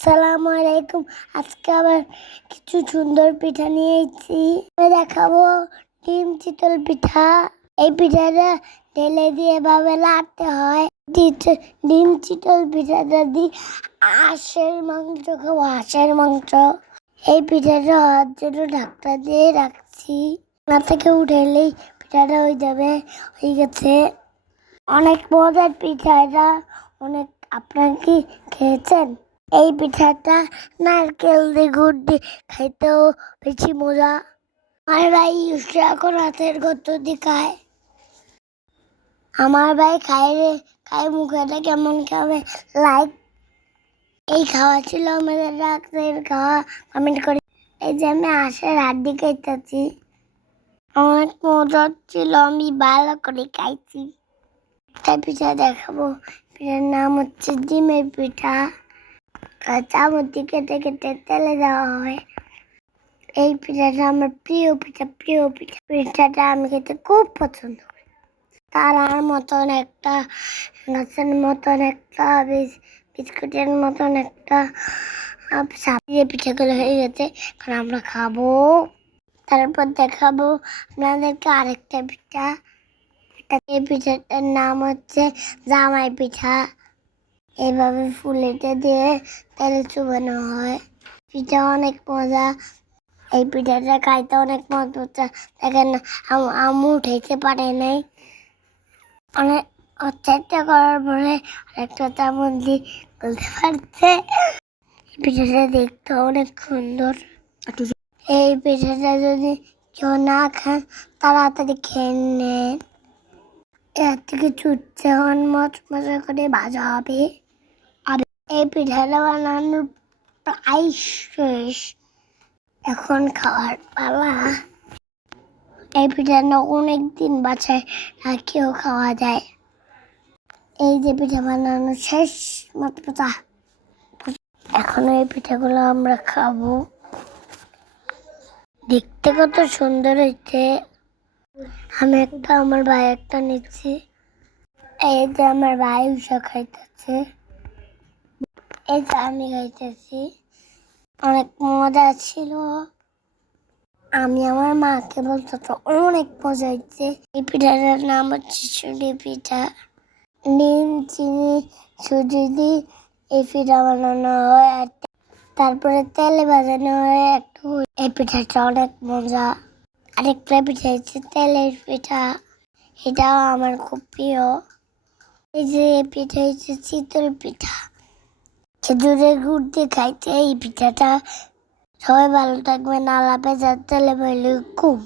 সালামু আলাইকুম। আজকে আবার কিছু সুন্দর পিঠা নিয়ে এসেছি। দেখাবো ডিম চিতল পিঠা। এই পিঠাটা ঢেলে দিয়ে এভাবে লাড়তে হয়। ডিম চিতল পিঠাটা দি হাঁসের মাংস খাব, হাঁসের মাংস। এই পিঠাটা হওয়ার জন্য ঢাকটা দিয়ে রাখছি। না থেকে উঠেলেই পিঠাটা হয়ে যাবে, হয়ে গেছে। অনেক মজার পিঠা এটা। অনেক আপনারা কি খেয়েছেন? এই পিঠাটা নারকেল দিয়ে গুড় দিয়ে খাইতেও বেশি মজা। আমার ভাই এখন হাতের গত দিয়ে খায়। আমার ভাই খাই রে খাই মুখেটা কেমন খাবে? লাইক এই খাওয়া ছিল আমাদের রাতের খাওয়া। কমেন্ট করে। এই যে আমি আশের হাড্ডি খাইতেছি। অনেক মজা ছিল, আমি ভালো করে খাইছি। একটা পিঠা দেখাবো। পিঠার নাম হচ্ছে ডিমের পিঠা। চামচি কেটে কেটে তেলে দেওয়া হয়। এই পিঠাটা আমার প্রিয় পিঠা প্রিয় পিঠা। পিঠাটা আমি খেতে খুব পছন্দ করি। তারার মতন একটা গাছের মতন একটা বিস্কুটের মতন একটা সাপিয়ে পিঠাগুলো হয়ে গেছে। এখন আমরা খাব। তারপর দেখাবো আপনাদেরকে আরেকটা পিঠা। এই পিঠাটার নাম হচ্ছে জামাই পিঠা। এইভাবে ফুলেতে দিয়ে তেলে চুবানো হয়। পিঠা অনেক মজা। এই পিঠাটা খাইতে অনেক মজা দেখেন আম- উঠাইতে পারে নাই। অনেক চেষ্টা করার পরে একটা চামচ দিয়ে বলতে পারছে। এই পিঠাটা দেখতে অনেক সুন্দর। এই পিঠাটা যদি কেউ না খান তাড়াতাড়ি খেয়ে নেন। এর থেকে চুচ্ছে মচ মজা করে ভাজা হবে। এই পিঠাটা বানানোর প্রায় শেষ। এখন খাওয়ার পালা। এই পিঠাটা অনেক দিন বাছায় রাখিও খাওয়া যায়। এই যে পিঠা বানানো শেষ, মাত্র তা। এখন এই পিঠাগুলো আমরা খাব। দেখতে কত সুন্দর হয়েছে। আমি একটা, আমার ভাই একটা নিচ্ছি। এই যে আমার ভাই উষা খাইতেছে। এই যে আমি খাইতেছি অনেক মজা ছিল। আমি আমার মাকে বলতে তো অনেক মজা হচ্ছে এই পিঠাটার নাম হচ্ছে সুজি পিঠা। ডিম চিনি, সুজি দিয়ে এই পিঠা বানানো হয় আর তারপরে তেলে ভাজানো হয় একটু। এই পিঠাটা অনেক মজা। আরেকটা পিঠা হচ্ছে তেলের পিঠা। এটাও আমার খুব প্রিয়। এই যে পিঠা হচ্ছে চিতল পিঠা। খেজুরের গুড় দিয়ে খাইতে এই পিঠাটা সবাই ভালো থাকবেন তেলে বলে খুব